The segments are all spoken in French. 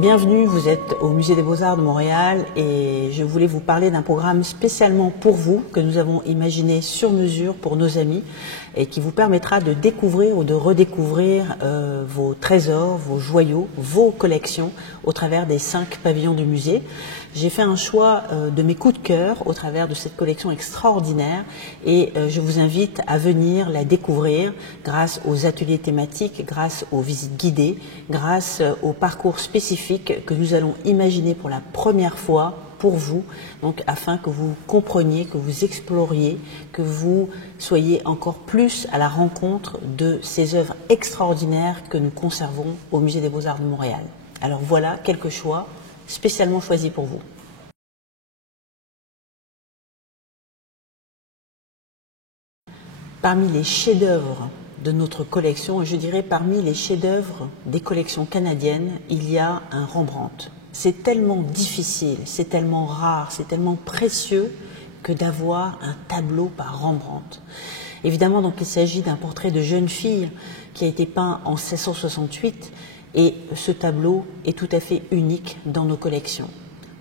Bienvenue, vous êtes au Musée des Beaux-Arts de Montréal et je voulais vous parler d'un programme spécialement pour vous que nous avons imaginé sur mesure pour nos amis et qui vous permettra de découvrir ou de redécouvrir vos trésors, vos joyaux, vos collections au travers des 5 pavillons du musée. J'ai fait un choix de mes coups de cœur au travers de cette collection extraordinaire et je vous invite à venir la découvrir grâce aux ateliers thématiques, grâce aux visites guidées, grâce aux parcours spécifiques que nous allons imaginer pour la première fois pour vous, donc afin que vous compreniez, que vous exploriez, que vous soyez encore plus à la rencontre de ces œuvres extraordinaires que nous conservons au Musée des Beaux-Arts de Montréal. Alors voilà quelques choix spécialement choisis pour vous. Parmi les chefs-d'œuvre de notre collection, et je dirais parmi les chefs-d'œuvre des collections canadiennes, il y a un Rembrandt. C'est tellement difficile, c'est tellement rare, c'est tellement précieux que d'avoir un tableau par Rembrandt. Évidemment, donc, il s'agit d'un portrait de jeune fille qui a été peint en 1668 et ce tableau est tout à fait unique dans nos collections.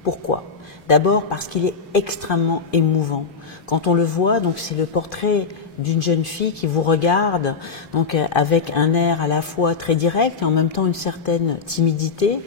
Pourquoi ? D'abord parce qu'il est extrêmement émouvant. Quand on le voit, donc c'est le portrait d'une jeune fille qui vous regarde, donc avec un air à la fois très direct et en même temps une certaine timidité,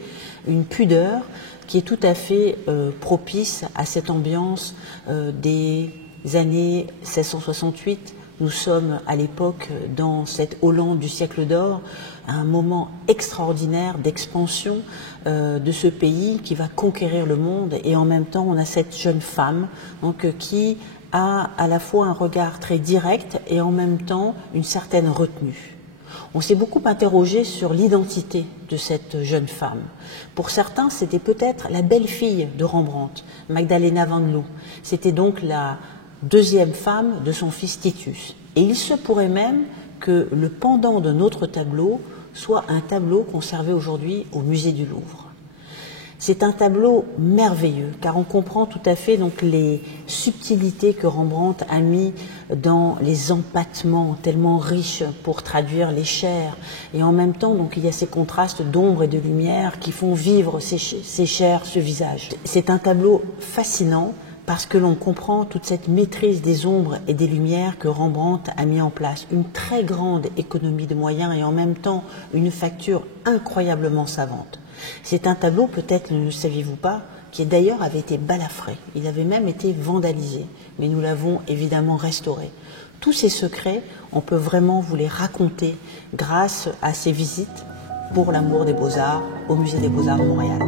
une pudeur qui est tout à fait propice à cette ambiance des années 1668. Nous sommes à l'époque dans cette Hollande du siècle d'or, un moment extraordinaire d'expansion de ce pays qui va conquérir le monde et en même temps on a cette jeune femme donc, qui a à la fois un regard très direct et en même temps une certaine retenue. On s'est beaucoup interrogé sur l'identité de cette jeune femme. Pour certains, c'était peut-être la belle-fille de Rembrandt, Magdalena van Loo. C'était donc la deuxième femme de son fils Titus. Et il se pourrait même que le pendant de notre tableau soit un tableau conservé aujourd'hui au musée du Louvre. C'est un tableau merveilleux, car on comprend tout à fait donc, les subtilités que Rembrandt a mis dans les empattements tellement riches pour traduire les chairs. Et en même temps, donc, il y a ces contrastes d'ombre et de lumière qui font vivre ces chairs, ce visage. C'est un tableau fascinant, parce que l'on comprend toute cette maîtrise des ombres et des lumières que Rembrandt a mis en place. Une très grande économie de moyens et en même temps une facture incroyablement savante. C'est un tableau, peut-être ne le saviez-vous pas, qui d'ailleurs avait été balafré. Il avait même été vandalisé, mais nous l'avons évidemment restauré. Tous ces secrets, on peut vraiment vous les raconter grâce à ces visites pour l'amour des beaux-arts au Musée des Beaux-Arts de Montréal.